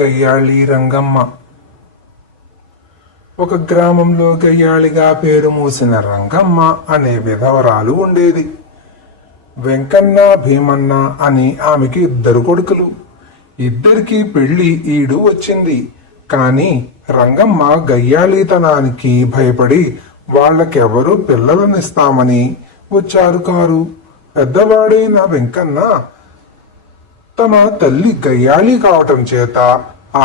గయ్యాళి రంగమ్మ. ఒక గ్రామంలో గయ్యాళిగా పేరు మూసిన రంగమ్మ అనే విధవరాలు ఉండేది. వెంకన్న భీమన్న అని ఆమెకి ఇద్దరు కొడుకులు. ఇద్దరికి పెళ్ళి ఈడు వచ్చింది. కానీ రంగమ్మ గయ్యాళితనానికి భయపడి వాళ్ళకెవరూ పిల్లలనిస్తామని వచ్చారు కారు. పెద్దవాడైన వెంకన్న తమ తల్లి గయ్యాళి కావటం చేత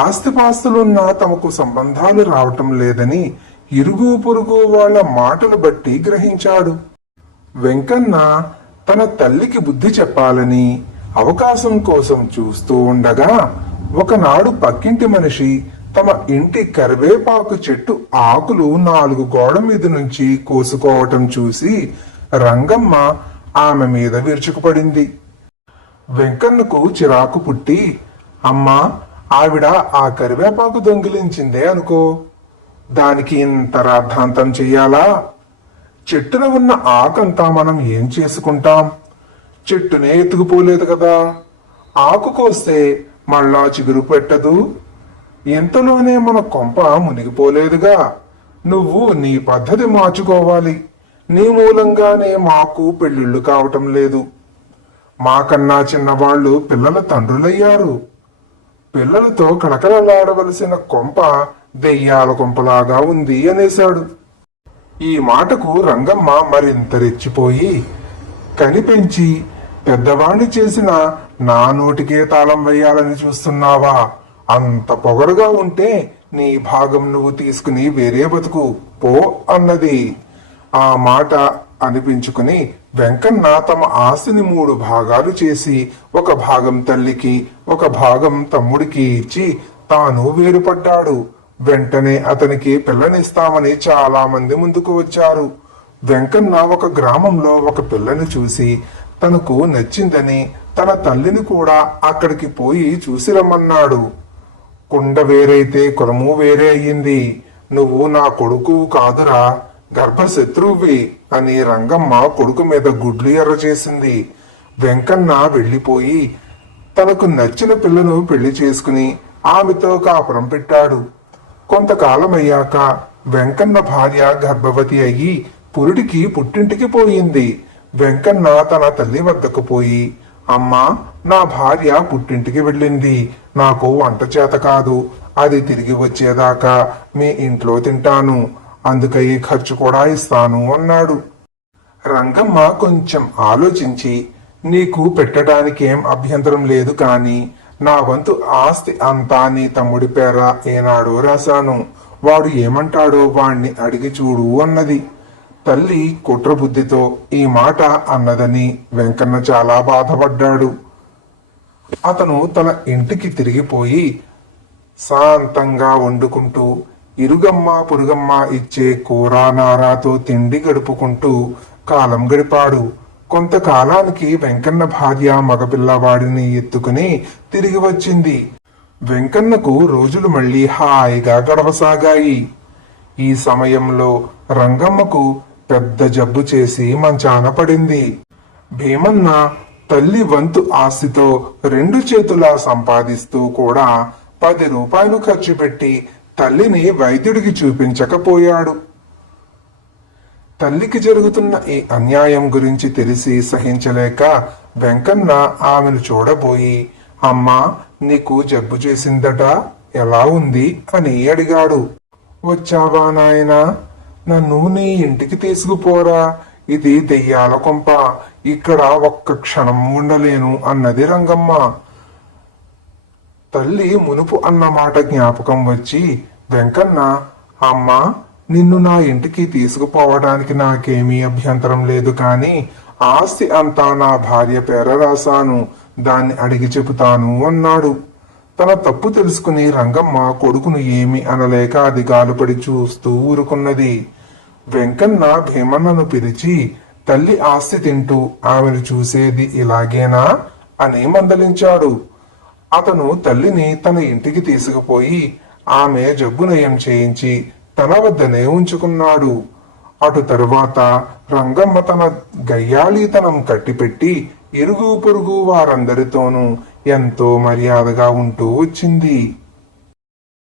ఆస్తిపాస్తులున్న తమకు సంబంధాలు రావటం లేదని ఇరుగు పొరుగు వాళ్ళ మాటలు బట్టి గ్రహించాడు. వెంకన్న తన తల్లికి బుద్ధి చెప్పాలని అవకాశం కోసం చూస్తూ ఉండగా ఒకనాడు పక్కింటి మనిషి తమ ఇంటి కరివేపాకు చెట్టు ఆకులు నాలుగు గోడ మీద నుంచి కోసుకోవటం చూసి రంగమ్మ ఆమె మీద విరుచుకుపడింది. వెంకన్నకు చిరాకు పుట్టి అమ్మా ఆవిడ ఆ కరివేపాకు దొంగిలించిందే అనుకో. దానికి ఇంత రాద్ధాంతం చెయ్యాలా? చెట్టున ఉన్న ఆకంతా మనం ఏం చేసుకుంటాం? చెట్టునే ఎత్తుకుపోలేదు కదా. ఆకు కోస్తే మళ్ళా చిగురు పెట్టదు. ఎంతలోనే మన కొంప మునిగిపోలేదుగా. నువ్వు నీ పద్ధతి మార్చుకోవాలి. నీ మూలంగానే మాకు పెళ్ళిళ్ళు కావటం లేదు. మాకన్నా చిన్నవాళ్ళు పిల్లల తండ్రులయ్యారు. పిల్లలతో కళకళలాడవలసిన కొంప దెయ్యాల కొంపలాగా ఉంది అనేశాడు. ఈ మాటకు రంగమ్మ మరింత రెచ్చిపోయి కనిపెంచి పెద్దవాణ్ణి చేసిన నా నోటికే తాళం వేయాలని చూస్తున్నావా? అంత పొగరుగా ఉంటే నీ భాగం నువ్వు తీసుకుని వేరే బతుకు పో అన్నది. ఆ మాట అనిపించుకుని వెంకన్న తమ ఆస్తిని మూడు భాగాలు చేసి ఒక భాగం తల్లికి ఒక భాగం తమ్ముడికి ఇచ్చి తాను వేరుపడ్డాడు. వెంటనే అతనికి పిల్లనిస్తామని చాలా మంది ముందుకు వచ్చారు. వెంకన్న ఒక గ్రామంలో ఒక పిల్లని చూసి తనకు నచ్చిందని తన తల్లిని కూడా అక్కడికి పోయి చూసి రమ్మన్నాడు. కుండ వేరైతే కులము వేరే అయ్యింది నువ్వు నా కొడుకు కాదురా. గర్భశత్రువి అని రంగమ్మ కొడుకు మీద గుడ్లు ఎర్ర చేసింది. వెంకన్న వెళ్ళిపోయి తనకు నచ్చిన పిల్లను పెళ్ళి చేసుకుని ఆమెతో కాపురం పెట్టాడు. కొంతకాలం అయ్యాక వెంకన్న భార్య గర్భవతి అయ్యి పురుడికి పుట్టింటికి పోయింది. వెంకన్న తన తల్లి వద్దకు పోయి అమ్మా నా భార్య పుట్టింటికి వెళ్ళింది. నాకు వంట చేత కాదు. అది తిరిగి వచ్చేదాకా మీ ఇంట్లో తింటాను. అందుకై ఖర్చు కూడా ఇస్తాను అన్నాడు. రంగమ్మ కొంచెం ఆలోచించి నీకు పెట్టడానికేం అభ్యంతరం లేదు కాని నా వంతు ఆస్తి అంతా నీ తమ్ముడి పేర ఏనాడో రాశాను. వాడు ఏమంటాడో వాణ్ణి అడిగి చూడు అన్నది. తల్లి కుట్రబుద్ధితో ఈ మాట అన్నదని వెంకన్న చాలా బాధపడ్డాడు. అతను తన ఇంటికి తిరిగిపోయి శాంతంగా వండుకుంటూ ఇరుగమ్మ పురుగమ్మ ఇచ్చే కూర నారాతో తిండి గడుపుకుంటూ కాలం గడిపాడు. కొంతకాలానికి వెంకన్న భార్య మగపిల్లవాడిని ఎత్తుకుని తిరిగి వచ్చింది. వెంకన్నకు రోజులు మళ్ళీ హాయిగా గడవసాగాయి. ఈ సమయంలో రంగమ్మకు పెద్ద జబ్బు చేసి మంచాన పడింది. భీమన్న తల్లి వంతు ఆస్తితో రెండు చేతులా సంపాదిస్తూ కూడా పది రూపాయలు ఖర్చు పెట్టి తల్లిని వైద్యుడికి చూపించకపోయాడు. తల్లికి జరుగుతున్న ఈ అన్యాయం గురించి తెలిసి సహించలేక వెంకన్న ఆమెను చూడబోయి అమ్మా నీకు జబ్బు చేసిందట ఎలా ఉంది? అని అడిగాడు. వచ్చావా నాయనా? నన్ను నీ ఇంటికి తీసుకుపోరా. ఇది దెయ్యాల కొంప. ఇక్కడ ఒక్క క్షణం ఉండలేను అన్నది రంగమ్మ. తల్లి మునుపు అన్న మాట జ్ఞాపకం వచ్చి వెంకన్న అమ్మా నిన్ను నా ఇంటికి తీసుకుపోవడానికి నాకేమీ అభ్యంతరం లేదు కాని ఆస్తి అంతా నా భార్య పేర రాశాను. దాన్ని అడిగి చెబుతాను అన్నాడు. తన తప్పు తెలుసుకుని రంగమ్మ కొడుకును ఏమి అనలేక అది గాలుపడి చూస్తూ ఊరుకున్నది. వెంకన్న భీమన్నను పిలిచి తల్లి ఆస్తి తింటూ ఆమెను చూసేది ఇలాగేనా? అని మందలించాడు. అతను తల్లిని తన ఇంటికి తీసుకుపోయి ఆమె జబ్బు నయం చేయించి తన వద్దనే ఉంచుకున్నాడు. అటు తరువాత రంగమ్మ తన గయ్యాళీతనం కట్టిపెట్టి ఇరుగు పొరుగు వారందరితోనూ ఎంతో మర్యాదగా ఉంటూ వచ్చింది.